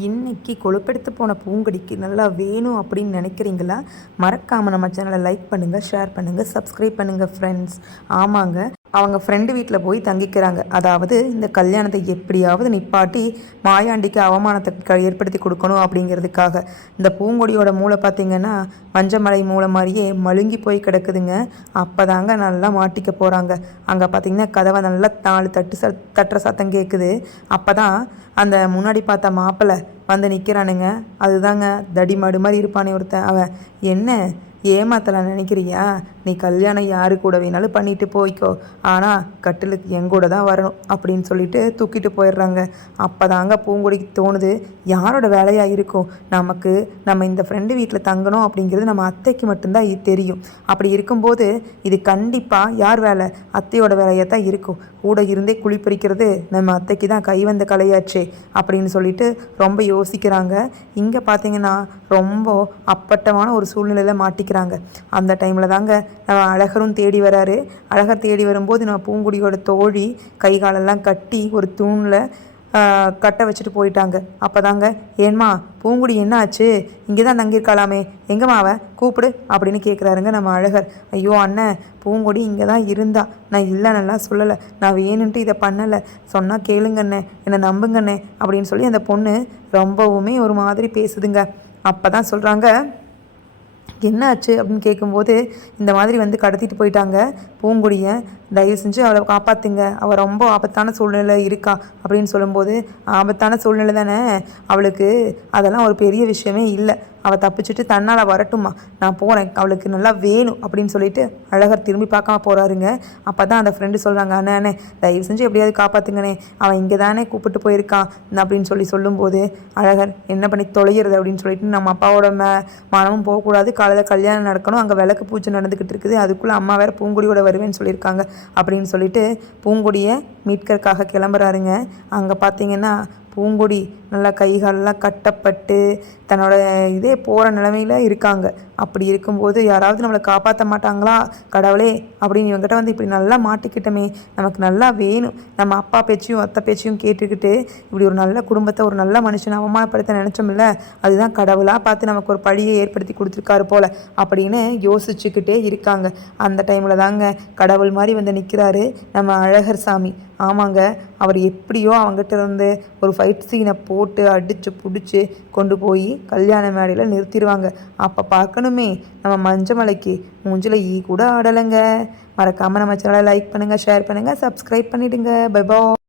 இன்னைக்கு கொழுப்பெடுத்து போன பூங்கொடிக்கு நல்லா வேணும் அப்படின்னு நினைக்கிறீங்களா? மறக்காமல் நம்ம சேனலை லைக் பண்ணுங்கள், ஷேர் பண்ணுங்கள், சப்ஸ்கிரைப் பண்ணுங்கள் ஃப்ரெண்ட்ஸ். ஆமாங்க, அவங்க ஃப்ரெண்டு வீட்டில் போய் தங்கிக்கிறாங்க. அதாவது இந்த கல்யாணத்தை எப்படியாவது நிப்பாட்டி மாயாண்டிக்கு அவமானத்தை ஏற்படுத்தி கொடுக்கணும் அப்படிங்கிறதுக்காக. இந்த பூங்கொடியோட மூளை பார்த்திங்கன்னா மஞ்சமலை மூளை மாதிரியே மழுங்கி போய் கிடக்குதுங்க. அப்போ தாங்க நல்லா மாட்டிக்க போகிறாங்க. அங்கே பார்த்திங்கன்னா கதவை நல்லா 4 தட்டுற சத்தம் கேட்குது. அப்போ தான் அந்த முன்னாடி பார்த்த மாப்பிள்ளை வந்து நிற்கிறானுங்க. அதுதாங்க தடிமாடு மாதிரி இருப்பானே ஒருத்தன். அவன் என்ன ஏமாத்தலாம் நினைக்கிறியா? நீ கல்யாணம் யாரு கூட வேணாலும் பண்ணிட்டு போய்க்கோ, ஆனால் கட்டிலுக்கு எங்கூட தான் வரணும் அப்படின்னு சொல்லிட்டு தூக்கிட்டு போயிடுறாங்க. அப்போ தாங்க பூங்கொடிக்கு தோணுது, யாரோட வேலையாக இருக்கும்? நம்ம இந்த ஃப்ரெண்டு வீட்டில் தங்கணும் அப்படிங்கிறது நம்ம அத்தைக்கு மட்டும்தான் தெரியும். அப்படி இருக்கும்போது இது கண்டிப்பாக யார் வேலை? அத்தையோட வேலையாக தான் இருக்கும். கூட இருந்தே குளிப்பறிக்கிறது நம்ம அத்தைக்கு தான் கை வந்த கலையாச்சே அப்படின்னு சொல்லிட்டு ரொம்ப யோசிக்கிறாங்க. இங்கே பார்த்தீங்கன்னா ரொம்ப அப்பட்டமான ஒரு சூழ்நிலையில் மாட்டிக்கிறாங்க. அந்த டைமில் தாங்க நம்ம அழகரும் தேடி வராரு. அழகர் தேடி வரும்போது நம்ம பூங்குடியோட தோழி கை காலெல்லாம் கட்டி ஒரு தூணில் கட்ட வச்சுட்டு போயிட்டாங்க. அப்போ தாங்க, ஏன்மா பூங்குடி என்ன ஆச்சு? இங்கே தான் தங்கியிருக்கலாமே, எங்கம்மா அவ? கூப்பிடு அப்படின்னு கேட்குறாருங்க நம்ம அழகர். ஐயோ அண்ணன், பூங்கொடி இங்கே தான் இருந்தா, நான் இல்லை நல்லா சொல்லலை, நான் வேணுன்ட்டு இதை பண்ணலை, சொன்னால் கேளுங்கண்ணே, என்னை நம்புங்கண்ணே அப்படின்னு சொல்லி அந்த பொண்ணு ரொம்பவுமே ஒரு மாதிரி பேசுதுங்க. அப்போ தான் சொல்கிறாங்க, என்ன ஆச்சு அப்படின்னு கேட்கும்போது, இந்த மாதிரி வந்து கடத்திட்டு போயிட்டாங்க பூங்குடியை, தயவு செஞ்சு அவளை காப்பாற்றுங்க, அவள் ரொம்ப ஆபத்தான சூழ்நிலை இருக்கா அப்படின்னு சொல்லும்போது, ஆபத்தான சூழ்நிலை தானே அவளுக்கு, அதெல்லாம் ஒரு பெரிய விஷயமே இல்லை, அவள் தப்பிச்சுட்டு தன்னால் வரட்டுமா, நான் போகிறேன், அவளுக்கு நல்லா வேணும் அப்படின்னு சொல்லிட்டு அழகர் திரும்பி பார்க்காம போகிறாருங்க. அப்போ தான் அந்த ஃப்ரெண்டு சொல்கிறாங்க, அண்ணே தயவு செஞ்சு எப்படியாவது காப்பாற்றுங்கண்ணே, அவன் இங்கே தானே கூப்பிட்டு போயிருக்கான் அப்படின்னு சொல்லும்போது, அழகர் என்ன பண்ணி தொலைகிறது அப்படின்னு சொல்லிட்டு, நம்ம அப்பாவோட மனமும் போகக்கூடாது, காலையில் கல்யாணம் நடக்கணும், அங்கே விளக்கு பூஜை நடந்துக்கிட்டு இருக்குது, அதுக்குள்ளே அம்மா வேறு பூங்குடியோட வருவேன்னு சொல்லியிருக்காங்க அப்படின்னு சொல்லிட்டு பூங்குடியை மீட்கிறதுக்காக கிளம்புறாருங்க. அங்கே பார்த்தீங்கன்னா பூங்குடி நல்லா கைகாலெல்லாம் கட்டப்பட்டு தன்னோட இதே போகிற நிலமையில இருக்காங்க. அப்படி இருக்கும்போது யாராவது நம்மளை காப்பாற்ற மாட்டாங்களா கடவுளே அப்படின்னு இவங்ககிட்ட வந்து இப்படி நல்லா மாட்டிக்கிட்டோமே, நமக்கு நல்லா வேணும், நம்ம அப்பா பேச்சையும் அத்தை பேச்சையும் கேட்டுக்கிட்டு இப்படி ஒரு நல்ல குடும்பத்தை ஒரு நல்ல மனுஷனை அவமானப்படுத்த நினச்சோம்ல, அதுதான் கடவுளாக பார்த்து நமக்கு ஒரு பழியை ஏற்படுத்தி கொடுத்துருக்காரு போல் அப்படின்னு யோசிச்சுக்கிட்டே இருக்காங்க. அந்த டைமில் தாங்க கடவுள் மாதிரி வந்து நிற்கிறாரு நம்ம அழகர் சாமி. ஆமாங்க, அவர் எப்படியோ அவங்ககிட்ட இருந்து ஒரு ஃபைட் சீனை போட்டு அடித்து பிடிச்சி கொண்டு போய் கல்யாண மேடையில் நிறுத்திடுவாங்க. அப்போ பார்க்கணுமே, நம்ம மஞ்சமலைக்கு மூஞ்சில் ஈ கூட ஆடலைங்க. மறக்காமல் நம்ம சேனலை லைக் பண்ணுங்கள், ஷேர் பண்ணுங்கள், சப்ஸ்கிரைப் பண்ணிவிடுங்க. Bye bye.